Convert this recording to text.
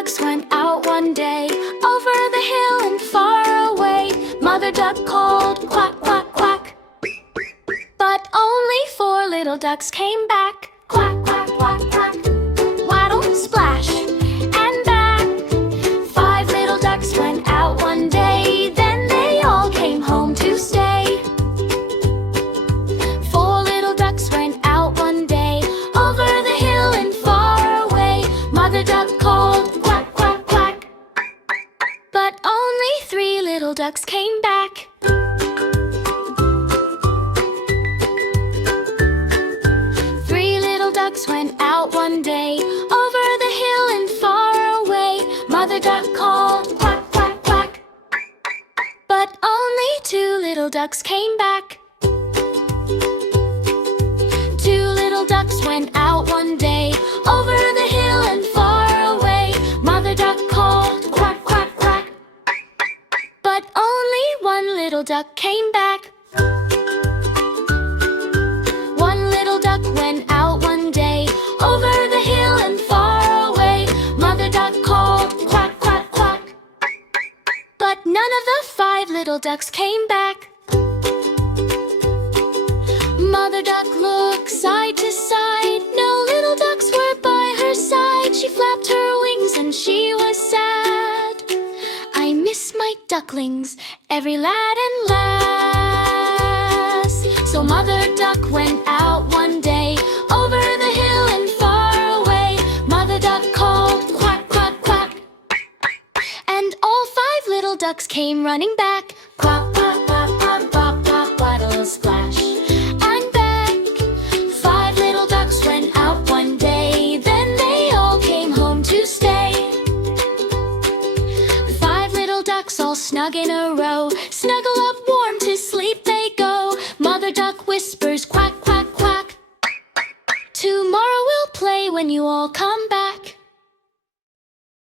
ducks went out one day, over the hill and far away. Mother duck called, quack, quack, quack. But only 4 little ducks came back. Quack, quack, quack, quack. Waddle, splash, and back. 5 little ducks went out one day, then they all came home to stay. 4 little ducks went out one day, over the hill and far away. Mother duck called, quack, quack, quack. But only 3 little ducks came back. 3 little ducks went out one day, over the hill and far away. Mother duck called, quack, quack, quack. But only 2 little ducks came back. 2 little ducks went out one day, over the hill and far away. Mother duck called, quack, quack, quack. But only 1 little duck came back. 1 little duck went out one day, over the hill and far away. Mother duck called, quack, quack, quack. But none of the 5 little ducks came back. Mother duck looked side to side, no little ducks were by her side. She flapped her wings and she was sad. I miss my ducklings, every lad and lass. So Mother duck went out one day, over the hill and far away. Mother duck called, quack, quack, quack. And all 5 little ducks came running back. Quack, quack, quack, quack, quack, quack, waddle, splash, and back. 5 little ducks went out one day, then they all came home to stay. 5 little ducks all snug in a row, snuggle up warm to sleep they go. Mother duck whispers, quack, quack, quack. Tomorrow we'll play when you all come back.